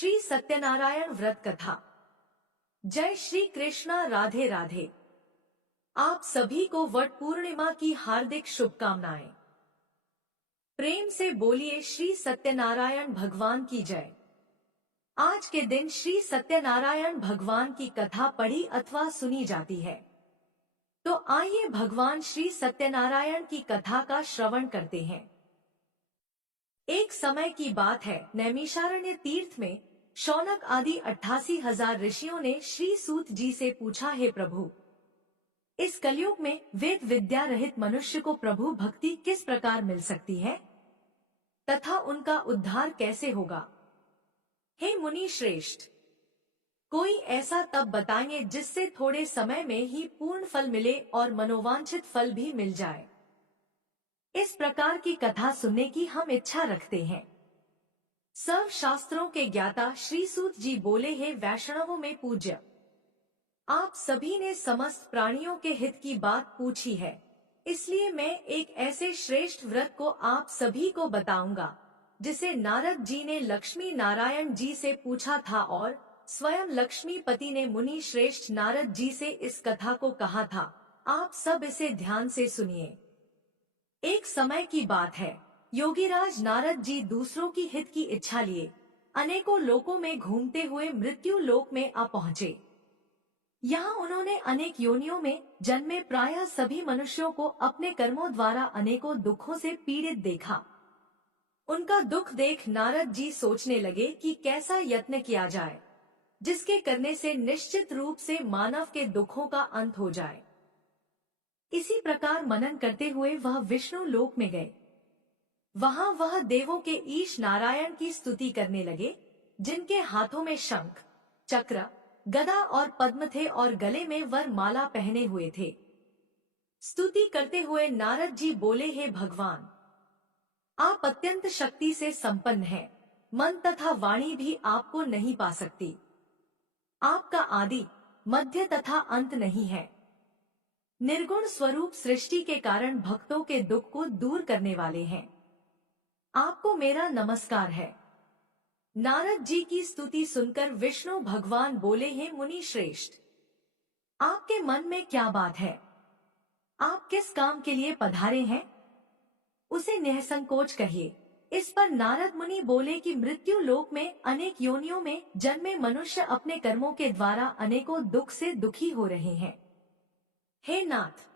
श्री सत्यनारायण व्रत कथा। जय श्री कृष्णा, राधे राधे। आप सभी को वट पूर्णिमा की हार्दिक शुभकामनाएं। प्रेम से बोलिए श्री सत्यनारायण भगवान की जय। आज के दिन श्री सत्यनारायण भगवान की कथा पढ़ी अथवा सुनी जाती है। तो आइए भगवान श्री सत्यनारायण की कथा का श्रवण करते हैं। एक समय की बात है, नैमिषारण्य तीर्थ में शौनक आदि 88,000 ऋषियों ने श्री सूत जी से पूछा, हे प्रभु, इस कलयुग में वेद विद्या रहित मनुष्य को प्रभु भक्ति किस प्रकार मिल सकती है तथा उनका उद्धार कैसे होगा। हे मुनि श्रेष्ठ, कोई ऐसा तप बताएंगे जिससे थोड़े समय में ही पूर्ण फल मिले और मनोवांछित फल भी मिल जाए। इस प्रकार की कथा सुनने की हम इच्छा रखते हैं। सर्व शास्त्रों के ज्ञाता श्री सूत जी बोले, हे वैष्णवों में पूज्य, आप सभी ने समस्त प्राणियों के हित की बात पूछी है, इसलिए मैं एक ऐसे श्रेष्ठ व्रत को आप सभी को बताऊंगा जिसे नारद जी ने लक्ष्मी नारायण जी से पूछा था और स्वयं लक्ष्मीपति ने मुनि श्रेष्ठ नारद जी से इस कथा को कहा था। आप सब इसे ध्यान से सुनिए। एक समय की बात है, योगीराज नारद जी दूसरों की हित की इच्छा लिए अनेकों लोकों में घूमते हुए मृत्यु लोक में आ पहुँचे। यहाँ उन्होंने अनेक योनियों में जन्मे प्रायः सभी मनुष्यों को अपने कर्मों द्वारा अनेकों दुखों से पीड़ित देखा। उनका दुख देख नारद जी सोचने लगे कि कैसा यत्न किया जाए जिसके करने से निश्चित रूप से मानव के दुखों का अंत हो जाए। इसी प्रकार मनन करते हुए वह विष्णु लोक में गए। वहां वह देवों के ईश नारायण की स्तुति करने लगे, जिनके हाथों में शंख, चक्र, गदा और पद्म थे और गले में वर माला पहने हुए थे। स्तुति करते हुए नारद जी बोले, हे भगवान, आप अत्यंत शक्ति से संपन्न हैं, मन तथा वाणी भी आपको नहीं पा सकती। आपका आदि, मध्य तथा अंत नहीं है। निर्गुण स्वरूप सृष्टि के कारण भक्तों के दुख को दूर करने वाले हैं। आपको मेरा नमस्कार है। नारद जी की स्तुति सुनकर विष्णु भगवान बोले, हे मुनि श्रेष्ठ, आपके मन में क्या बात है? आप किस काम के लिए पधारे हैं? उसे निसंकोच कहिए। इस पर नारद मुनि बोले कि मृत्यु लोक में अनेक योनियों में जन्मे मनुष्य अपने कर्मों के द्वारा अनेकों दुख से दुखी हो रहे हैं। हे नाथ,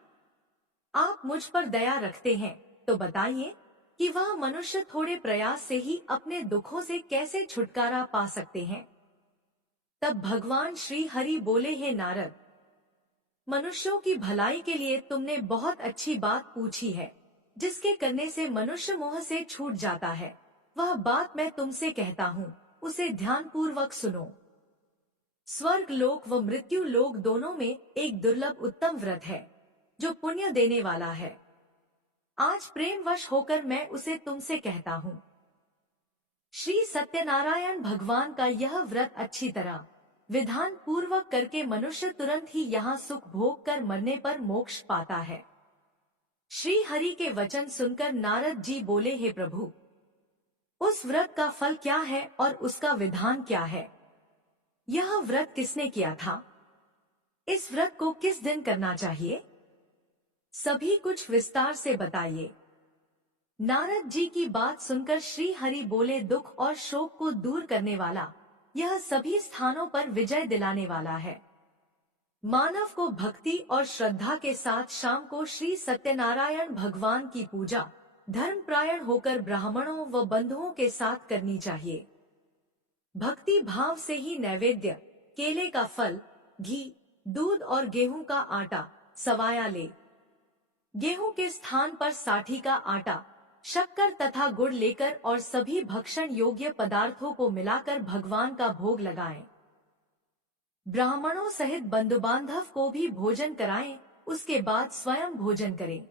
आप मुझ पर दया रखते हैं, तो बताइए कि वह मनुष्य थोड़े प्रयास से ही अपने दुखों से कैसे छुटकारा पा सकते हैं। तब भगवान श्री हरि बोले, हे नारद, मनुष्यों की भलाई के लिए तुमने बहुत अच्छी बात पूछी है, जिसके करने से मनुष्य मोह से छूट जाता है। वह बात मैं तुमसे कहता हूँ, उसे ध्यान पूर्वक सुनो। स्वर्ग लोक व मृत्यु लोक दोनों में एक दुर्लभ उत्तम व्रत है जो पुण्य देने वाला है। आज प्रेमवश होकर मैं उसे तुमसे कहता हूँ। श्री सत्यनारायण भगवान का यह व्रत अच्छी तरह विधान पूर्वक करके मनुष्य तुरंत ही यहाँ सुख भोग कर मरने पर मोक्ष पाता है। श्री हरि के वचन सुनकर नारद जी बोले, हे प्रभु, उस व्रत का फल क्या है और उसका विधान क्या है? यह व्रत किसने किया था? इस व्रत को किस दिन करना चाहिए? सभी कुछ विस्तार से बताइए। नारद जी की बात सुनकर श्री हरि बोले, दुख और शोक को दूर करने वाला, यह सभी स्थानों पर विजय दिलाने वाला है। मानव को भक्ति और श्रद्धा के साथ शाम को श्री सत्यनारायण भगवान की पूजा धर्मपरायण होकर ब्राह्मणों व बंधुओं के साथ करनी चाहिए। भक्ति भाव से ही नैवेद्य, केले का फल, घी, दूध और गेहूं का आटा सवाया ले। गेहूं के स्थान पर साठी का आटा, शक्कर तथा गुड़ लेकर और सभी भक्षण योग्य पदार्थों को मिलाकर भगवान का भोग लगाएं। ब्राह्मणों सहित बंधु बांधव को भी भोजन कराएं, उसके बाद स्वयं भोजन करें।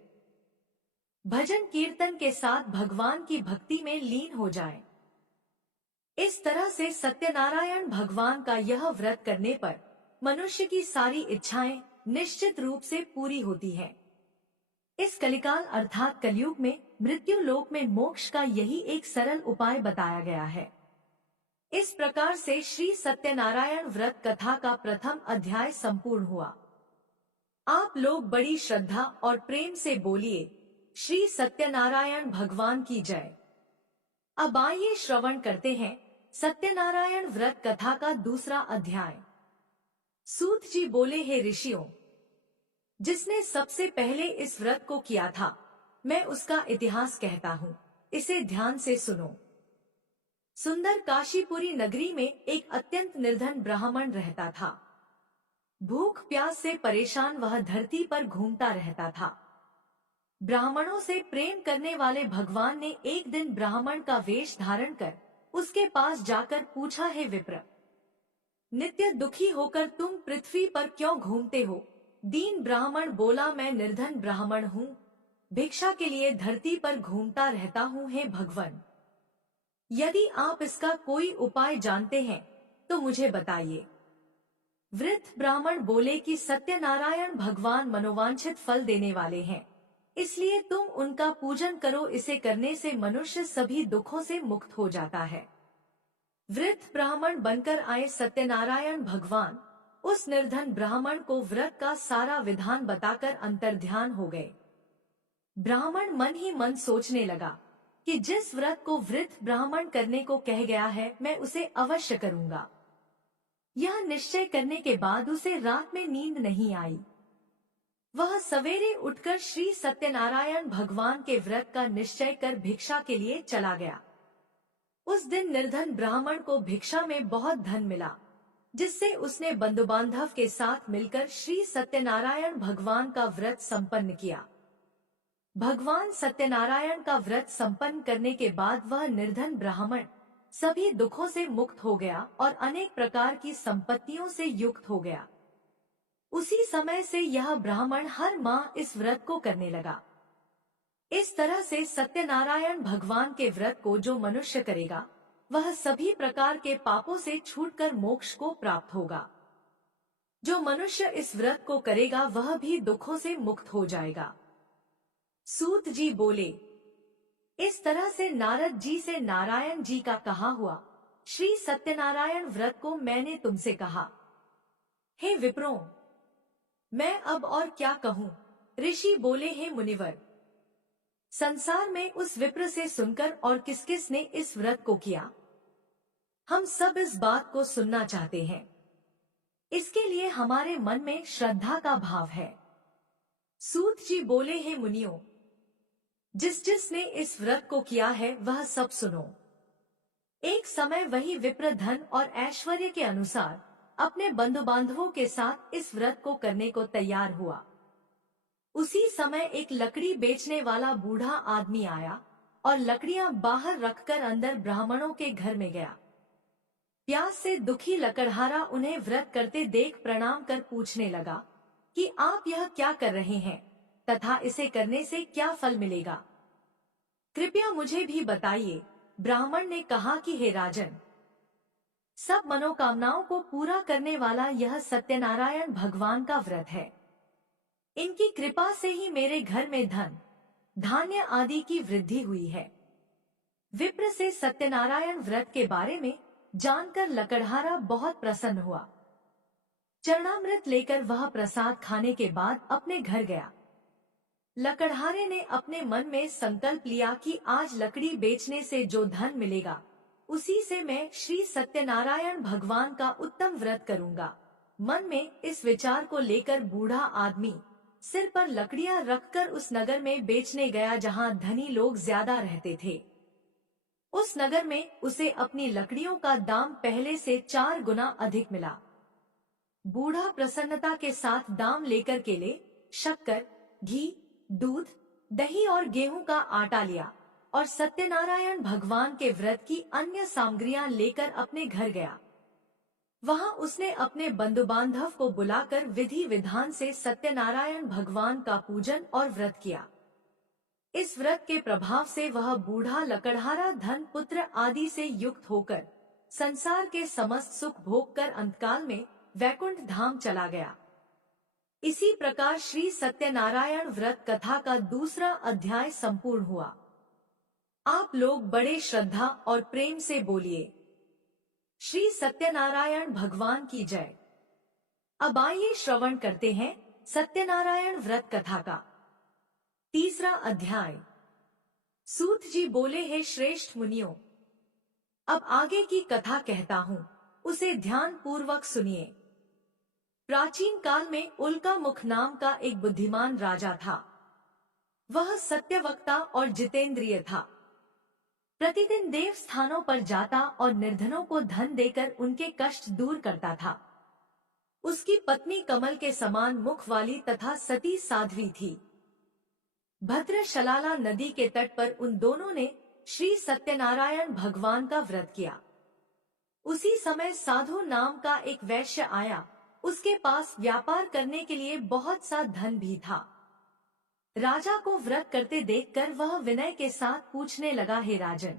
भजन कीर्तन के साथ भगवान की भक्ति में लीन हो जाएं। इस तरह से सत्यनारायण भगवान का यह व्रत करने पर मनुष्य की सारी इच्छाएं निश्चित रूप से पूरी होती हैं। इस कलिकाल अर्थात कलयुग में मृत्यु लोक में मोक्ष का यही एक सरल उपाय बताया गया है। इस प्रकार से श्री सत्यनारायण व्रत कथा का प्रथम अध्याय संपूर्ण हुआ। आप लोग बड़ी श्रद्धा और प्रेम से बोलिए, श्री सत्यनारायण भगवान की जय। अब आइए श्रवण करते हैं सत्यनारायण व्रत कथा का दूसरा अध्याय। सूत जी बोले, हे ऋषियों, जिसने सबसे पहले इस व्रत को किया था, मैं उसका इतिहास कहता हूँ, इसे ध्यान से सुनो। सुंदर काशीपुरी नगरी में एक अत्यंत निर्धन ब्राह्मण रहता था। भूख प्यास से परेशान वह धरती पर घूमता रहता था। ब्राह्मणों से प्रेम करने वाले भगवान ने एक दिन ब्राह्मण का वेश धारण कर उसके पास जाकर पूछा, हे विप्र, नित्य दुखी होकर तुम पृथ्वी पर क्यों घूमते हो? दीन ब्राह्मण बोला, मैं निर्धन ब्राह्मण हूँ, भिक्षा के लिए धरती पर घूमता रहता हूँ। हे भगवान, यदि आप इसका कोई उपाय जानते हैं तो मुझे बताइए। वृद्ध ब्राह्मण बोले कि सत्यनारायण भगवान मनोवांछित फल देने वाले हैं, इसलिए तुम उनका पूजन करो, इसे करने से मनुष्य सभी दुखों से मुक्त हो जाता है। वृद्ध ब्राह्मण बनकर आए सत्यनारायण भगवान उस निर्धन ब्राह्मण को व्रत का सारा विधान बताकर अंतर्ध्यान हो गए। ब्राह्मण मन ही मन सोचने लगा कि जिस व्रत को वृद्ध ब्राह्मण करने को कह गया है, मैं उसे अवश्य करूंगा। यह निश्चय करने के बाद उसे रात में नींद नहीं आई। वह सवेरे उठकर श्री सत्यनारायण भगवान के व्रत का निश्चय कर भिक्षा के लिए चला गया। उस दिन निर्धन ब्राह्मण को भिक्षा में बहुत धन मिला, जिससे उसने बंधु बांधव के साथ मिलकर श्री सत्यनारायण भगवान का व्रत संपन्न किया। भगवान सत्यनारायण का व्रत संपन्न करने के बाद वह निर्धन ब्राह्मण सभी दुखों से मुक्त हो गया और अनेक प्रकार की संपत्तियों से युक्त हो गया। उसी समय से यह ब्राह्मण हर माह इस व्रत को करने लगा। इस तरह से सत्यनारायण भगवान के व्रत को जो मनुष्य करेगा, वह सभी प्रकार के पापों से छूटकर मोक्ष को प्राप्त होगा। जो मनुष्य इस व्रत को करेगा वह भी दुखों से मुक्त हो जाएगा। सूत जी बोले, इस तरह से नारद जी से नारायण जी का कहा हुआ श्री सत्यनारायण व्रत को मैंने तुमसे कहा। हे विप्रों, मैं अब और क्या कहूँ? ऋषि बोले, हे मुनिवर, संसार में उस विप्र से सुनकर और किस किस ने इस व्रत को किया, हम सब इस बात को सुनना चाहते हैं। इसके लिए हमारे मन में श्रद्धा का भाव है। सूत जी बोले, हे मुनियों, जिस जिसने इस व्रत को किया है वह सब सुनो। एक समय वही विप्र धन और ऐश्वर्य के अनुसार अपने बंधु बांधवों के साथ इस व्रत को करने को तैयार हुआ। उसी समय एक लकड़ी बेचने वाला बूढ़ा आदमी आया और लकड़ियां बाहर रखकर अंदर ब्राह्मणों के घर में गया। प्यास से दुखी लकड़हारा उन्हें व्रत करते देख प्रणाम कर पूछने लगा कि आप यह क्या कर रहे हैं तथा इसे करने से क्या फल मिलेगा? कृपया मुझे भी बताइए। ब्राह्मण ने कहा कि हे राजन, सब मनोकामनाओं को पूरा करने वाला यह सत्यनारायण भगवान का व्रत है। इनकी कृपा से ही मेरे घर में धन धान्य आदि की वृद्धि हुई है। विप्र से सत्यनारायण व्रत के बारे में जानकर लकड़हारा बहुत प्रसन्न हुआ। चरणामृत लेकर वह प्रसाद खाने के बाद अपने घर गया। लकड़हारे ने अपने मन में संकल्प लिया कि आज लकड़ी बेचने से जो धन मिलेगा उसी से मैं श्री सत्यनारायण भगवान का उत्तम व्रत करूंगा। मन में इस विचार को लेकर बूढ़ा आदमी सिर पर लकड़ियां रखकर उस नगर में बेचने गया जहां धनी लोग ज्यादा रहते थे। उस नगर में उसे अपनी लकड़ियों का दाम पहले से 4 गुना अधिक मिला। बूढ़ा प्रसन्नता के साथ दाम लेकर केले, शक्कर, घी, दूध, दही और गेहूं का आटा लिया और सत्यनारायण भगवान के व्रत की अन्य सामग्रियां लेकर अपने घर गया। वहां उसने अपने बंधु बांधव को बुलाकर विधि विधान से सत्यनारायण भगवान का पूजन और व्रत किया। इस व्रत के प्रभाव से वह बूढ़ा लकड़हारा धन पुत्र आदि से युक्त होकर संसार के समस्त सुख भोग कर अंतकाल में वैकुंठ धाम चला गया। इसी प्रकार श्री सत्यनारायण व्रत कथा का दूसरा अध्याय संपूर्ण हुआ। आप लोग बड़े श्रद्धा और प्रेम से बोलिए, श्री सत्यनारायण भगवान की जय। अब आइए श्रवण करते हैं सत्यनारायण व्रत कथा का 3रा अध्याय। सूत जी बोले, हे श्रेष्ठ मुनियों, अब आगे की कथा कहता हूँ, उसे ध्यान पूर्वक सुनिए। प्राचीन काल में उल्का मुख नाम का एक बुद्धिमान राजा था। वह सत्यवक्ता और जितेंद्रिय था। प्रतिदिन देव स्थानों पर जाता और निर्धनों को धन देकर उनके कष्ट दूर करता था। उसकी पत्नी कमल के समान मुख वाली तथा सती साध्वी थी। भद्रशलाला नदी के तट पर उन दोनों ने श्री सत्यनारायण भगवान का व्रत किया। उसी समय साधु नाम का एक वैश्य आया। उसके पास व्यापार करने के लिए बहुत सा धन भी था। राजा को व्रत करते देखकर वह विनय के साथ पूछने लगा, हे राजन,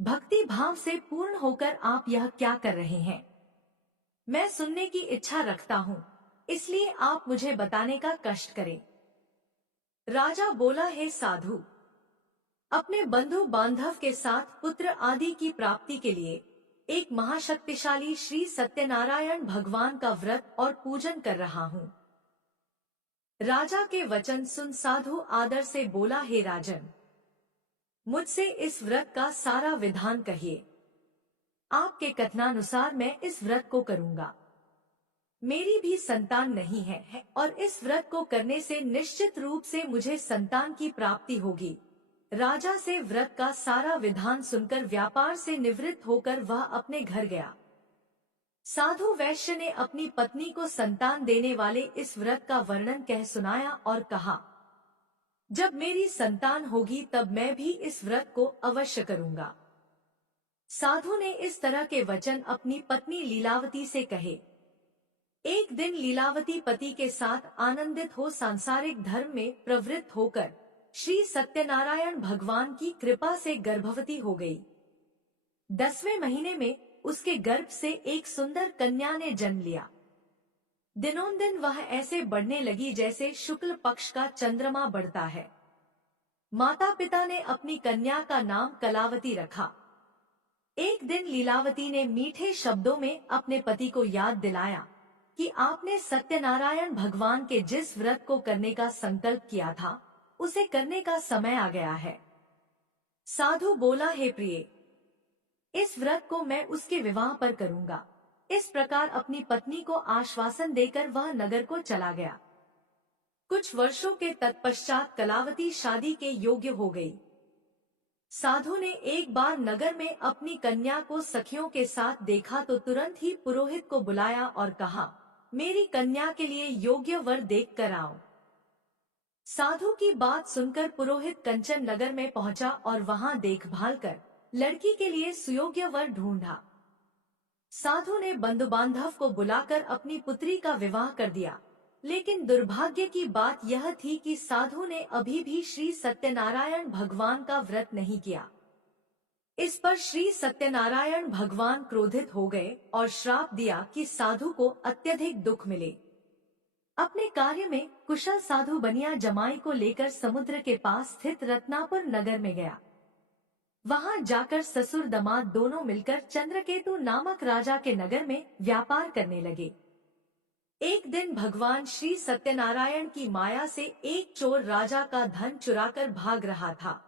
भक्ति भाव से पूर्ण होकर आप यह क्या कर रहे हैं? मैं सुनने की इच्छा रखता हूँ, इसलिए आप मुझे बताने का कष्ट करें। राजा बोला, हे साधु, अपने बंधु बांधव के साथ पुत्र आदि की प्राप्ति के लिए एक महाशक्तिशाली श्री सत्यनारायण भगवान का व्रत और पूजन कर रहा हूँ। राजा के वचन सुन साधु आदर से बोला, हे राजन, मुझसे इस व्रत का सारा विधान कहिए। आपके कथनानुसार मैं इस व्रत को करूंगा। मेरी भी संतान नहीं है और इस व्रत को करने से निश्चित रूप से मुझे संतान की प्राप्ति होगी। राजा से व्रत का सारा विधान सुनकर व्यापार से निवृत्त होकर वह अपने घर गया। साधु वैश्य ने अपनी पत्नी को संतान देने वाले इस व्रत का वर्णन कह सुनाया और कहा, जब मेरी संतान होगी तब मैं भी इस व्रत को अवश्य करूंगा। साधु ने इस तरह के वचन अपनी पत्नी लीलावती से कहे। एक दिन लीलावती पति के साथ आनंदित हो सांसारिक धर्म में प्रवृत्त होकर श्री सत्यनारायण भगवान की कृपा से गर्भवती हो गई। 10वें महीने में उसके गर्भ से एक सुंदर कन्या ने जन्म लिया। दिनोंदिन वह ऐसे बढ़ने लगी जैसे शुक्ल पक्ष का चंद्रमा बढ़ता है। माता पिता ने अपनी कन्या का नाम कलावती रखा। एक दिन लीलावती ने मीठे शब्दों में अपने पति को याद दिलाया कि आपने सत्यनारायण भगवान के जिस व्रत को करने का संकल्प किया था, उसे करने का समय आ गया है। साधु बोला, हे प्रिय, इस व्रत को मैं उसके विवाह पर करूंगा। इस प्रकार अपनी पत्नी को आश्वासन देकर वह नगर को चला गया। कुछ वर्षों के तत्पश्चात कलावती शादी के योग्य हो गई। साधु ने एक बार नगर में अपनी कन्या को सखियों के साथ देखा तो तुरंत ही पुरोहित को बुलाया और कहा, मेरी कन्या के लिए योग्य वर देख कर आओ। साधु की बात सुनकर पुरोहित कंचन नगर में पहुंचा और वहां देखभाल कर लड़की के लिए सुयोग्य वर ढूंढा। साधु ने बंधु बांधव को बुलाकर अपनी पुत्री का विवाह कर दिया, लेकिन दुर्भाग्य की बात यह थी कि साधु ने अभी भी श्री सत्यनारायण भगवान का व्रत नहीं किया। इस पर श्री सत्यनारायण भगवान क्रोधित हो गए और श्राप दिया कि साधु को अत्यधिक दुख मिले। अपने कार्य में कुशल साधु बनिया जमाई को लेकर समुद्र के पास स्थित रत्नापुर नगर में गया। वहां जाकर ससुर दामाद दोनों मिलकर चंद्रकेतु नामक राजा के नगर में व्यापार करने लगे। एक दिन भगवान श्री सत्यनारायण की माया से एक चोर राजा का धन चुराकर भाग रहा था।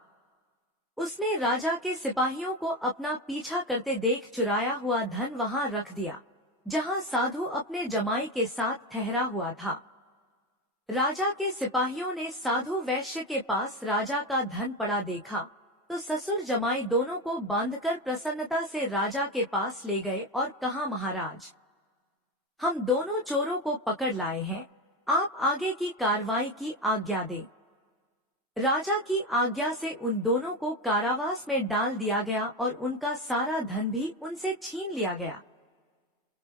उसने राजा के सिपाहियों को अपना पीछा करते देख चुराया हुआ धन वहां रख दिया, जहां साधु अपने जमाई के साथ ठहरा हुआ था। राजा के सिपाहियों ने साधु वैश्य के पास राजा का धन पड़ा देखा तो ससुर जमाई दोनों को बांधकर प्रसन्नता से राजा के पास ले गए और कहा, महाराज, हम दोनों चोरों को पकड़ लाए हैं, आप आगे की कार्रवाई की आज्ञा दें। राजा की आज्ञा से उन दोनों को कारावास में डाल दिया गया और उनका सारा धन भी उनसे छीन लिया गया।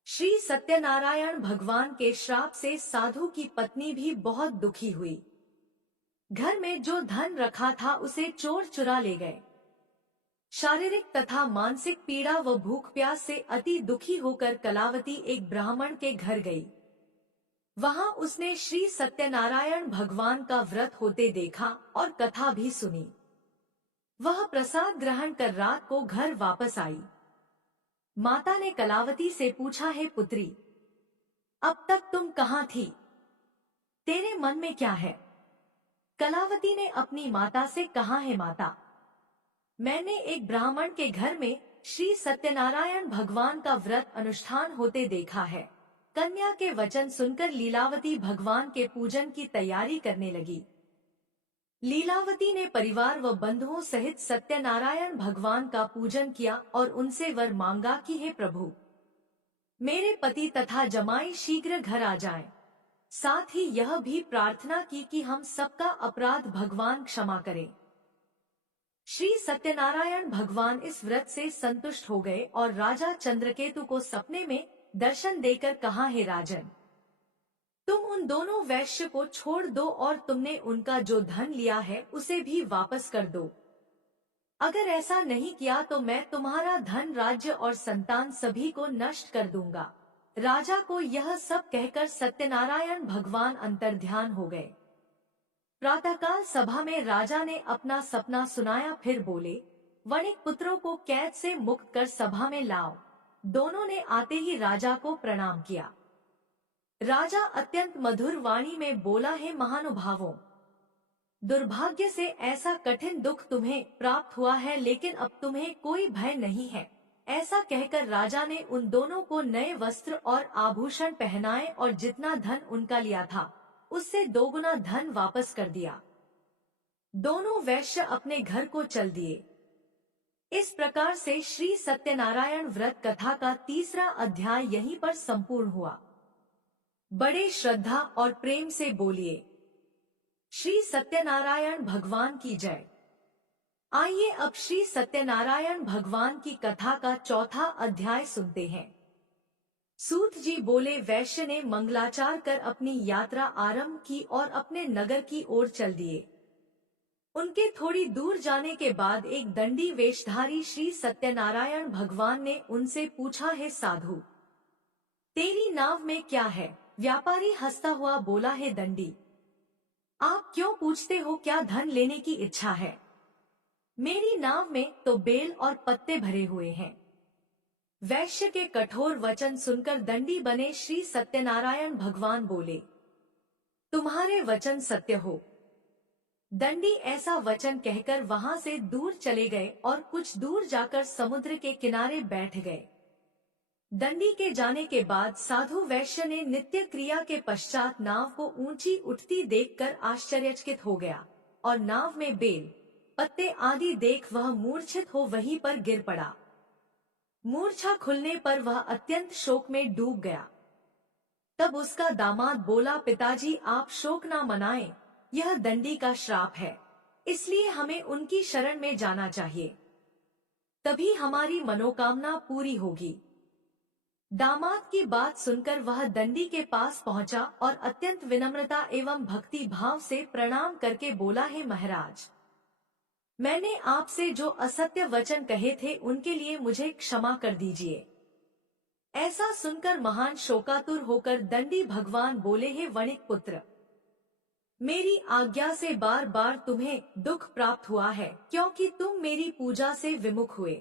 श्री सत्यनारायण भगवान के श्राप से साधु की पत्नी भी बहुत दुखी हुई। घर में जो धन रखा था उसे चोर चुरा ले गए। शारीरिक तथा मानसिक पीड़ा व भूख प्यास से अति दुखी होकर कलावती एक ब्राह्मण के घर गई। वहां उसने श्री सत्यनारायण भगवान का व्रत होते देखा और कथा भी सुनी। वह प्रसाद ग्रहण कर रात को घर वापस आई। माता ने कलावती से पूछा, है पुत्री, अब तक तुम कहाँ थी? तेरे मन में क्या है? कलावती ने अपनी माता से कहा, है माता, मैंने एक ब्राह्मण के घर में श्री सत्यनारायण भगवान का व्रत अनुष्ठान होते देखा है। कन्या के वचन सुनकर लीलावती भगवान के पूजन की तैयारी करने लगी। लीलावती ने परिवार व बंधुओं सहित सत्यनारायण भगवान का पूजन किया और उनसे वर मांगा कि हे प्रभु, मेरे पति तथा जमाई शीघ्र घर आ जाएं। साथ ही यह भी प्रार्थना की कि हम सबका अपराध भगवान क्षमा करें। श्री सत्यनारायण भगवान इस व्रत से संतुष्ट हो गए और राजा चंद्रकेतु को सपने में दर्शन देकर कहा, हे राजन, तुम उन दोनों वैश्य को छोड़ दो और तुमने उनका जो धन लिया है उसे भी वापस कर दो। अगर ऐसा नहीं किया तो मैं तुम्हारा धन, राज्य और संतान सभी को नष्ट कर दूंगा। राजा को यह सब कहकर सत्यनारायण भगवान अंतर्ध्यान हो गए। प्रातःकाल सभा में राजा ने अपना सपना सुनाया, फिर बोले, वणिक पुत्रों को कैद से मुक्त कर सभा में लाओ। दोनों ने आते ही राजा को प्रणाम किया। राजा अत्यंत मधुर वाणी में बोला, है महानुभावों, दुर्भाग्य से ऐसा कठिन दुख तुम्हें प्राप्त हुआ है, लेकिन अब तुम्हें कोई भय नहीं है। ऐसा कहकर राजा ने उन दोनों को नए वस्त्र और आभूषण पहनाए और जितना धन उनका लिया था उससे दोगुना धन वापस कर दिया। दोनों वैश्य अपने घर को चल दिए। इस प्रकार से श्री सत्यनारायण व्रत कथा का तीसरा अध्याय यहीं पर संपूर्ण हुआ। बड़े श्रद्धा और प्रेम से बोलिए, श्री सत्यनारायण भगवान की जय। आइए अब श्री सत्यनारायण भगवान की कथा का चौथा अध्याय सुनते हैं। सूत जी बोले, वैश्य ने मंगलाचार कर अपनी यात्रा आरंभ की और अपने नगर की ओर चल दिए। उनके थोड़ी दूर जाने के बाद एक दंडी वेशधारी श्री सत्यनारायण भगवान ने उनसे पूछा, है साधु, तेरी नाव में क्या है? व्यापारी हंसता हुआ बोला, है दंडी, आप क्यों पूछते हो, क्या धन लेने की इच्छा है? मेरी नाव में तो बेल और पत्ते भरे हुए हैं। वैश्य के कठोर वचन सुनकर दंडी बने श्री सत्यनारायण भगवान बोले, तुम्हारे वचन सत्य हो। दंडी ऐसा वचन कहकर वहां से दूर चले गए और कुछ दूर जाकर समुद्र के किनारे बैठ गए। दंडी के जाने के बाद साधु वैश्य ने नित्य क्रिया के पश्चात नाव को ऊंची उठती देखकर आश्चर्यचकित हो गया और नाव में बेल पत्ते आदि देख वह मूर्छित हो वहीं पर गिर पड़ा। मूर्छा खुलने पर वह अत्यंत शोक में डूब गया। तब उसका दामाद बोला, पिताजी आप शोक ना मनाएं, यह दंडी का श्राप है, इसलिए हमें उनकी शरण में जाना चाहिए, तभी हमारी मनोकामना पूरी होगी। दामाद की बात सुनकर वह दंडी के पास पहुंचा और अत्यंत विनम्रता एवं भक्ति भाव से प्रणाम करके बोला, है महाराज, मैंने आपसे जो असत्य वचन कहे थे उनके लिए मुझे क्षमा कर दीजिए। ऐसा सुनकर महान शोकातुर होकर दंडी भगवान बोले, हे वणिक पुत्र, मेरी आज्ञा से बार बार तुम्हें दुख प्राप्त हुआ है क्योंकि तुम मेरी पूजा से विमुख हुए।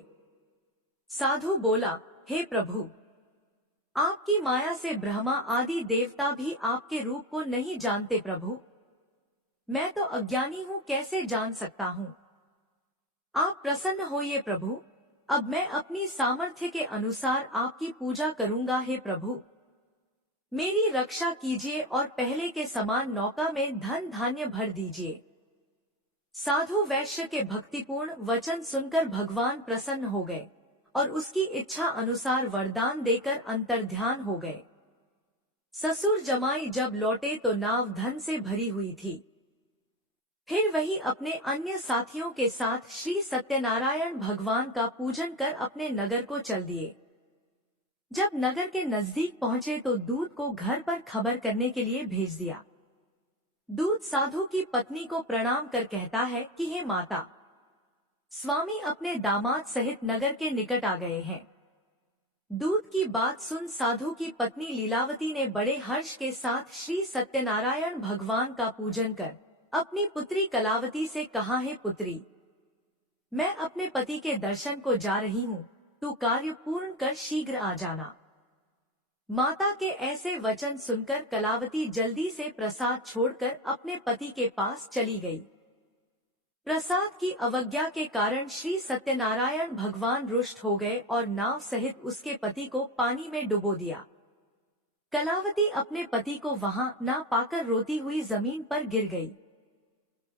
साधु बोला, हे प्रभु, आपकी माया से ब्रह्मा आदि देवता भी आपके रूप को नहीं जानते। प्रभु, मैं तो अज्ञानी हूँ, कैसे जान सकता हूँ? आप प्रसन्न होइए प्रभु, अब मैं अपनी सामर्थ्य के अनुसार आपकी पूजा करूंगा। हे प्रभु, मेरी रक्षा कीजिए और पहले के समान नौका में धन धान्य भर दीजिए। साधु वैश्य के भक्तिपूर्ण वचन सुनकर भगवान प्रसन्न हो गए और उसकी इच्छा अनुसार वरदान देकर अंतर्ध्यान हो गए। ससुर जमाई जब लौटे तो नाव धन से भरी हुई थी। फिर वही अपने अन्य साथियों के साथ श्री सत्यनारायण भगवान का पूजन कर अपने नगर को चल दिए। जब नगर के नजदीक पहुंचे तो दूत को घर पर खबर करने के लिए भेज दिया। दूत साधु की पत्नी को प्रणाम कर कहता है कि हे माता, स्वामी अपने दामाद सहित नगर के निकट आ गए हैं। दूत की बात सुन साधु की पत्नी लीलावती ने बड़े हर्ष के साथ श्री सत्यनारायण भगवान का पूजन कर अपनी पुत्री कलावती से कहा, है पुत्री, मैं अपने पति के दर्शन को जा रही हूँ, तू कार्य पूर्ण कर शीघ्र आ जाना। माता के ऐसे वचन सुनकर कलावती जल्दी से प्रसाद छोड़कर अपने पति के पास चली गई। प्रसाद की अवज्ञा के कारण श्री सत्यनारायण भगवान रुष्ट हो गए और नाव सहित उसके पति को पानी में डुबो दिया। कलावती अपने पति को वहां ना पाकर रोती हुई जमीन पर गिर गई।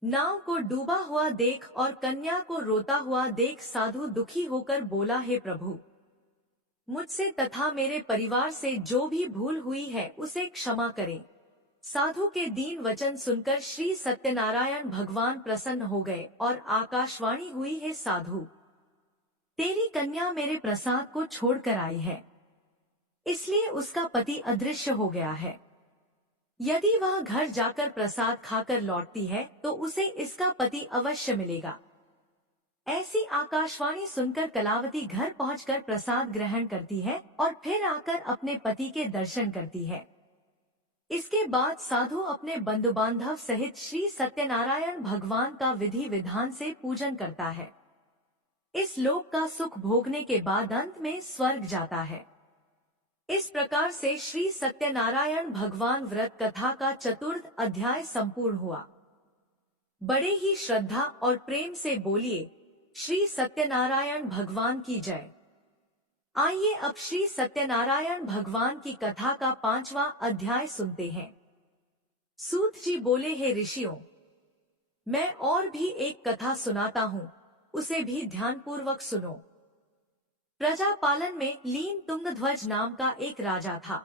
नाव को डूबा हुआ देख और कन्या को रोता हुआ देख साधु दुखी होकर बोला, हे प्रभु, मुझसे तथा मेरे परिवार से जो भी भूल हुई है उसे क्षमा करें। साधु के दीन वचन सुनकर श्री सत्यनारायण भगवान प्रसन्न हो गए और आकाशवाणी हुई, हे साधु, तेरी कन्या मेरे प्रसाद को छोड़कर आई है, इसलिए उसका पति अदृश्य हो गया है। यदि वह घर जाकर प्रसाद खाकर लौटती है तो उसे इसका पति अवश्य मिलेगा। ऐसी आकाशवाणी सुनकर कलावती घर पहुंचकर प्रसाद ग्रहण करती है और फिर आकर अपने पति के दर्शन करती है। इसके बाद साधु अपने बंधु बांधव सहित श्री सत्यनारायण भगवान का विधि विधान से पूजन करता है। इस लोक का सुख भोगने के बाद अंत में स्वर्ग जाता है। इस प्रकार से श्री सत्यनारायण भगवान व्रत कथा का चतुर्थ अध्याय संपूर्ण हुआ। बड़े ही श्रद्धा और प्रेम से बोलिए, श्री सत्यनारायण भगवान की जय। आइए अब श्री सत्यनारायण भगवान की कथा का 5वां अध्याय सुनते हैं। सूत जी बोले, हे ऋषियों, मैं और भी एक कथा सुनाता हूँ, उसे भी ध्यानपूर्वक सुनो। प्रजापालन में लीन तुंगध्वज नाम का एक राजा था।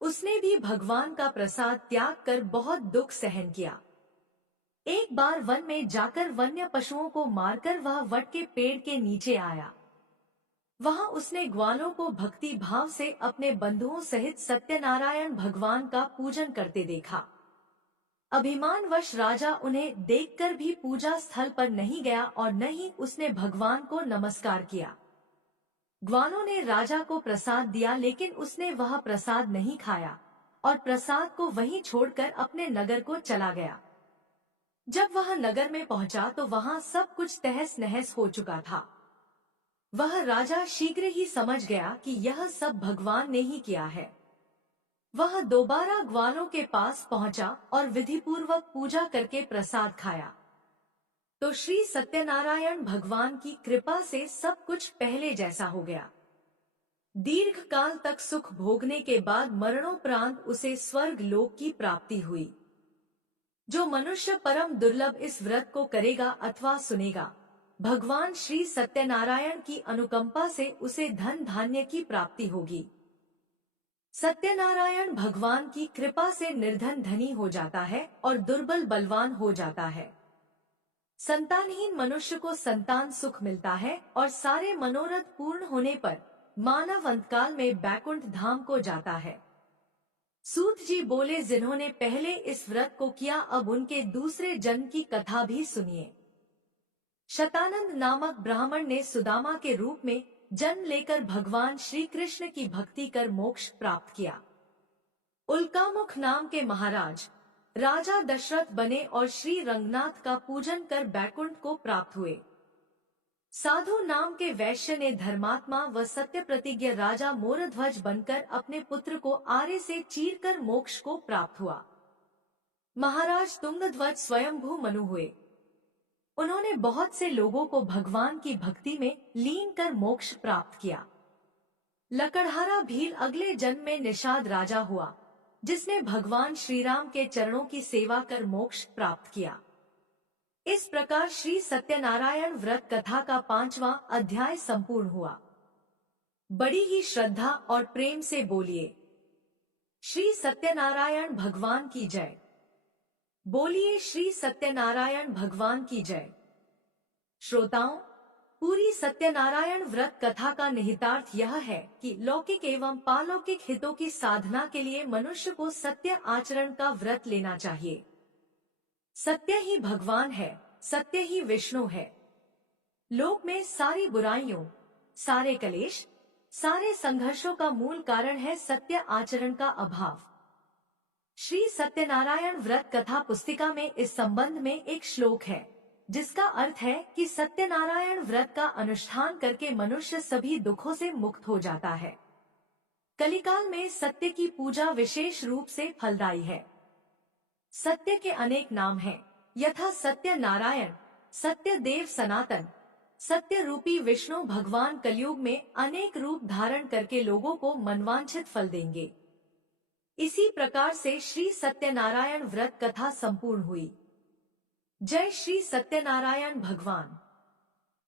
उसने भी भगवान का प्रसाद त्याग कर बहुत दुख सहन किया। एक बार वन में जाकर वन्य पशुओं को मारकर वह वट के पेड़ के नीचे आया। वहां उसने ग्वालों को भक्ति भाव से अपने बंधुओं सहित सत्यनारायण भगवान का पूजन करते देखा। अभिमानवश राजा उन्हें देखकर भी पूजा स्थल पर नहीं गया और न ही उसने भगवान को नमस्कार किया। ग्वालों ने राजा को प्रसाद दिया, लेकिन उसने वह प्रसाद नहीं खाया और प्रसाद को वहीं छोड़कर अपने नगर को चला गया। जब वह नगर में पहुंचा तो वहां सब कुछ तहस नहस हो चुका था। वह राजा शीघ्र ही समझ गया कि यह सब भगवान ने ही किया है। वह दोबारा ग्वालों के पास पहुंचा और विधिपूर्वक पूजा करके प्रसाद खाया तो श्री सत्यनारायण भगवान की कृपा से सब कुछ पहले जैसा हो गया। दीर्घ काल तक सुख भोगने के बाद मरणोपरांत उसे स्वर्ग लोक की प्राप्ति हुई। जो मनुष्य परम दुर्लभ इस व्रत को करेगा अथवा सुनेगा, भगवान श्री सत्यनारायण की अनुकंपा से उसे धन धान्य की प्राप्ति होगी। सत्यनारायण भगवान की कृपा से निर्धन धनी हो जाता है और दुर्बल बलवान हो जाता है। संतानहीन मनुष्य को संतान सुख मिलता है और सारे मनोरथ पूर्ण होने पर मानव अंतकाल में बैकुंठ धाम को जाता है। सूत जी बोले, जिन्होंने पहले इस व्रत को किया अब उनके दूसरे जन्म की कथा भी सुनिए। शतानंद नामक ब्राह्मण ने सुदामा के रूप में जन्म लेकर भगवान श्री कृष्ण की भक्ति कर मोक्ष प्राप्त किया। उल्कामुख नाम के महाराज राजा दशरथ बने और श्री रंगनाथ का पूजन कर बैकुंठ को प्राप्त हुए। साधु नाम के वैश्य ने धर्मात्मा व सत्य प्रतिज्ञ राजा मोरध्वज बनकर अपने पुत्र को आरे से चीरकर मोक्ष को प्राप्त हुआ। महाराज तुंगध्वज स्वयंभू मनु हुए। उन्होंने बहुत से लोगों को भगवान की भक्ति में लीन कर मोक्ष प्राप्त किया। लकड़हारा भील अगले जन्म में निषाद राजा हुआ, जिसने भगवान श्री राम के चरणों की सेवा कर मोक्ष प्राप्त किया। इस प्रकार श्री सत्यनारायण व्रत कथा का 5वां अध्याय संपूर्ण हुआ। बड़ी ही श्रद्धा और प्रेम से बोलिए, श्री सत्यनारायण भगवान की जय। बोलिए, श्री सत्यनारायण भगवान की जय। श्रोताओं, पूरी सत्यनारायण व्रत कथा का निहितार्थ यह है कि लौकिक एवं पालौकिक हितों की साधना के लिए मनुष्य को सत्य आचरण का व्रत लेना चाहिए। सत्य ही भगवान है, सत्य ही विष्णु है। लोक में सारी बुराइयों, सारे कलेश, सारे संघर्षों का मूल कारण है सत्य आचरण का अभाव। श्री सत्यनारायण व्रत कथा पुस्तिका में इस संबंध में एक श्लोक है। जिसका अर्थ है कि सत्यनारायण व्रत का अनुष्ठान करके मनुष्य सभी दुखों से मुक्त हो जाता है। कलिकाल में सत्य की पूजा विशेष रूप से फलदायी है। सत्य के अनेक नाम हैं, यथा सत्य नारायण, सत्य देव सनातन, सत्य रूपी विष्णु भगवान कलयुग में अनेक रूप धारण करके लोगों को मनवांछित फल देंगे। इसी प्रकार से श्री सत्यनारायण व्रत कथा संपूर्ण हुई। जय श्री सत्यनारायण भगवान।